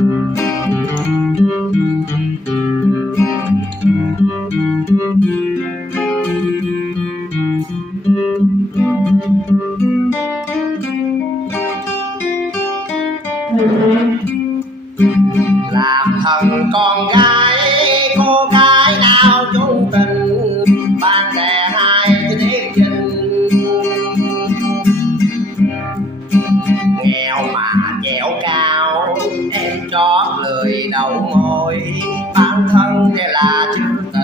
Làm thần con gái, cô gái nào chung tình, bạn bè hai thiết trình. Nghèo mà dẻo cao, em trót lười đầu môi, bản thân đây là chữ tình.